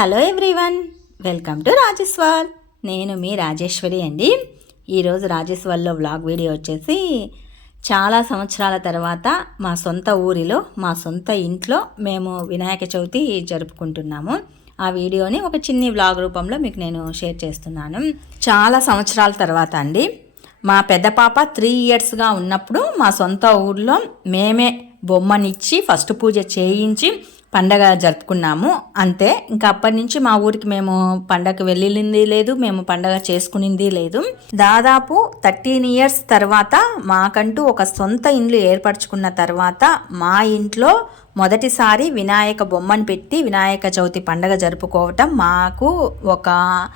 Hello everyone welcome to Rajeshwar. నేను మీ రాజేశ్వరి అండి. ఈరోజు రాజేశ్వర్లో వ్లాగ్ వీడియో వచ్చేసి చాలా సంవత్సరాల తర్వాత మా సొంత ఊరిలో మా సొంత ఇంట్లో మేము వినాయక చవితి జరుపుకుంటున్నాము. ఆ వీడియోని ఒక చిన్ని వ్లాగ్ రూపంలో మీకు నేను షేర్ చేస్తున్నాను. చాలా సంవత్సరాల తర్వాత అండి. మా పెద్ద పాప త్రీ ఇయర్స్గా ఉన్నప్పుడు మా సొంత ఊర్లో మేమే బొమ్మనిచ్చి ఫస్ట్ పూజ చేయించి పండగ జరుపుకున్నాము. అంతే. ఇంకా అప్పటి నుంచి మా ఊరికి మేము పండగ వెళ్ళింది లేదు మేము పండగ చేసుకునింది లేదు. దాదాపు థర్టీన్ ఇయర్స్ తర్వాత మాకంటూ ఒక సొంత ఇండ్లు ఏర్పరచుకున్న తర్వాత మా ఇంట్లో మొదటిసారి వినాయక బొమ్మను పెట్టి వినాయక చవితి పండగ జరుపుకోవటం మాకు ఒక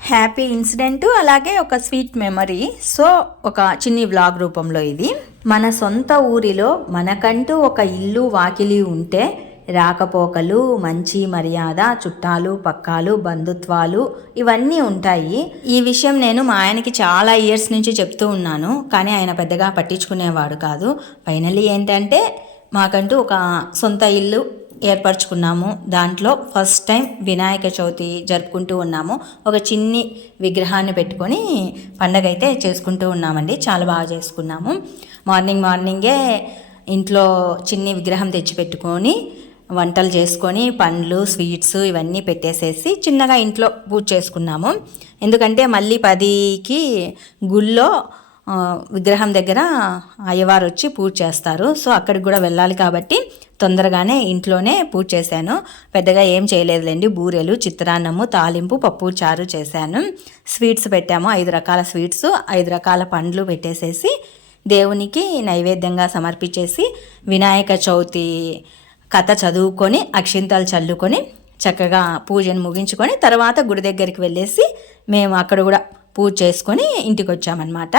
హ్యాపీ ఇన్సిడెంట్ అలాగే ఒక స్వీట్ మెమరీ. సో ఒక చిన్ని వ్లాగ్ రూపంలో ఇది. మన సొంత ఊరిలో మనకంటూ ఒక ఇల్లు వాకిలి ఉంటే రాకపోకలు మంచి మర్యాద చుట్టాలు పక్కాలు బంధుత్వాలు ఇవన్నీ ఉంటాయి. ఈ విషయం నేను మా ఆయనకి చాలా ఇయర్స్ నుంచి చెప్తూ ఉన్నాను. కానీ ఆయన పెద్దగా పట్టించుకునేవాడు కాదు. ఫైనల్లీ ఏంటంటే మాకంటూ ఒక సొంత ఇల్లు ఏర్పరచుకున్నాము. దాంట్లో ఫస్ట్ టైం వినాయక చవితి జరుపుకుంటూ ఉన్నాము. ఒక చిన్ని విగ్రహాన్ని పెట్టుకొని పండగ అయితే చేసుకుంటూ ఉన్నామండి. చాలా బాగా చేసుకున్నాము. మార్నింగ్ మార్నింగే ఇంట్లో చిన్ని విగ్రహం తెచ్చిపెట్టుకొని వంటలు చేసుకొని పండ్లు స్వీట్స్ ఇవన్నీ పెట్టేసేసి చిన్నగా ఇంట్లో పూజ చేసుకున్నాము. ఎందుకంటే మళ్ళీ పదికి గుళ్ళో విగ్రహం దగ్గర అయ్యవారు వచ్చి పూజ చేస్తారు. సో అక్కడికి కూడా వెళ్ళాలి కాబట్టి తొందరగానే ఇంట్లోనే పూజ చేశాను. పెద్దగా ఏం చేయలేదులేండి. బూరెలు చిత్రాన్నము తాలింపు పప్పు చారు చేశాను. స్వీట్స్ పెట్టాము. ఐదు రకాల స్వీట్స్ ఐదు రకాల పండ్లు పెట్టేసేసి దేవునికి నైవేద్యంగా సమర్పించేసి వినాయక చవితి కథ చదువుకొని అక్షింతలు చల్లుకొని చక్కగా పూజను ముగించుకొని తర్వాత గుడి దగ్గరికి వెళ్ళేసి మేము అక్కడ కూడా పూజ చేసుకొని ఇంటికి వచ్చామన్నమాట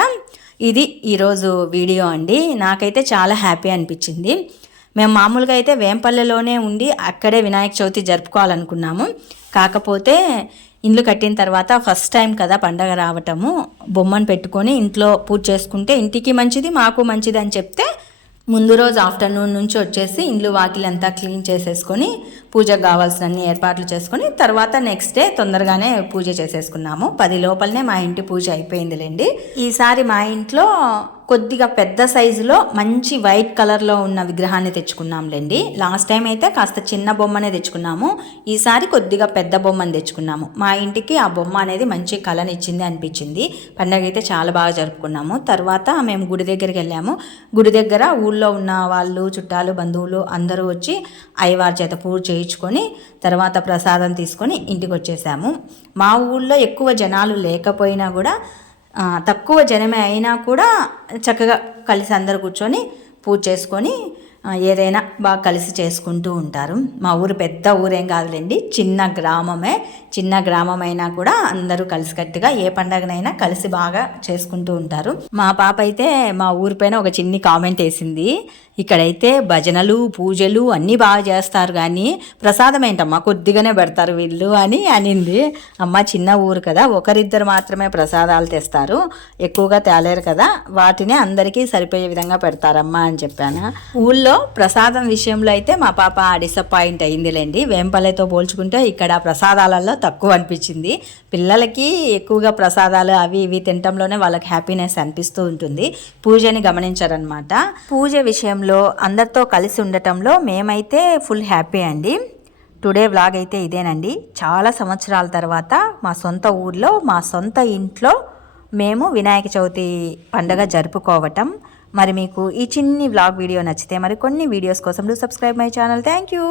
ఇది ఈరోజు వీడియో అండి. నాకైతే చాలా హ్యాపీ అనిపించింది. మేము మామూలుగా అయితే వేంపల్లెలోనే ఉండి అక్కడే వినాయక చవితి జరుపుకోవాలనుకున్నాము. కాకపోతే ఇల్లు కట్టిన తర్వాత ఫస్ట్ టైం కదా పండగ రావటము. బొమ్మను పెట్టుకొని ఇంట్లో పూజ చేసుకుంటే ఇంటికి మంచిది మాకు మంచిది అని చెప్తే ముందు రోజు ఆఫ్టర్నూన్ నుంచి వచ్చేసి ఇండ్లు వాకిలంతా క్లీన్ చేసేసుకొని పూజకు కావాల్సిన అన్ని ఏర్పాట్లు చేసుకొని తర్వాత నెక్స్ట్ డే తొందరగానే పూజ చేసేసుకున్నాము. పది లోపలనే మా ఇంటి పూజ అయిపోయిందిలేండి. ఈసారి మా ఇంట్లో కొద్దిగా పెద్ద సైజులో మంచి వైట్ కలర్లో ఉన్న విగ్రహాన్ని తెచ్చుకున్నాంలేండి. లాస్ట్ టైం అయితే కాస్త చిన్న బొమ్మనే తెచ్చుకున్నాము. ఈసారి కొద్దిగా పెద్ద బొమ్మని తెచ్చుకున్నాము. మా ఇంటికి ఆ బొమ్మ అనేది మంచి కలనిచ్చింది అనిపించింది. పండగ అయితే చాలా బాగా జరుపుకున్నాము. తర్వాత మేము గుడి దగ్గరికి వెళ్ళాము. గుడి దగ్గర ఊళ్ళో ఉన్న వాళ్ళు చుట్టాలు బంధువులు అందరూ వచ్చి అయ్యవారి చేత పూజ చేయించుకొని తర్వాత ప్రసాదం తీసుకొని ఇంటికి వచ్చేసాము. మా ఊళ్ళో ఎక్కువ జనాలు లేకపోయినా కూడా తక్కువ జనమే అయినా కూడా చక్కగా కలిసి అందరు కూర్చొని పూజ చేసుకొని ఏదైనా బాగా కలిసి చేసుకుంటూ ఉంటారు. మా ఊరు పెద్ద ఊరేం కాదులేండి చిన్న గ్రామమే. చిన్న గ్రామం అయినా కూడా అందరూ కలిసికట్టుగా ఏ పండగనైనా కలిసి బాగా చేసుకుంటూ ఉంటారు. మా పాప అయితే మా ఊరి పైన ఒక చిన్ని కామెంట్ వేసింది. ఇక్కడైతే భజనలు పూజలు అన్నీ బాగా చేస్తారు కానీ ప్రసాదం ఏంటమ్మా కొద్దిగానే పెడతారు వీళ్ళు అని అనింది. అమ్మ చిన్న ఊరు కదా ఒకరిద్దరు మాత్రమే ప్రసాదాలు తెస్తారు. ఎక్కువగా తేలేరు కదా వాటిని అందరికీ సరిపోయే విధంగా పెడతారమ్మా అని చెప్పాను. ఊళ్ళో ప్రసాదం విషయంలో అయితే మా పాప డిసప్పాయింట్ అయిందిలేండి వేంపల్లెతో పోల్చుకుంటే ఇక్కడ ప్రసాదాలలో తక్కువ అనిపించింది. పిల్లలకి ఎక్కువగా ప్రసాదాలు అవి ఇవి తినటంలోనే వాళ్ళకి హ్యాపీనెస్ అనిపిస్తూ ఉంటుంది. పూజని గమనించారనమాట పూజ విషయంలో విషయంలో అందరితో కలిసి ఉండటంలో మేమైతే ఫుల్ హ్యాపీ అండి. టుడే వ్లాగ్ అయితే ఇదేనండి. చాలా సంవత్సరాల తర్వాత మా సొంత ఊర్లో మా సొంత ఇంట్లో మేము వినాయక చవితి పండుగ జరుపుకోవటం. మరి మీకు ఈ చిన్ని వ్లాగ్ వీడియో నచ్చితే మరి కొన్ని వీడియోస్ కోసం do subscribe my channel thank you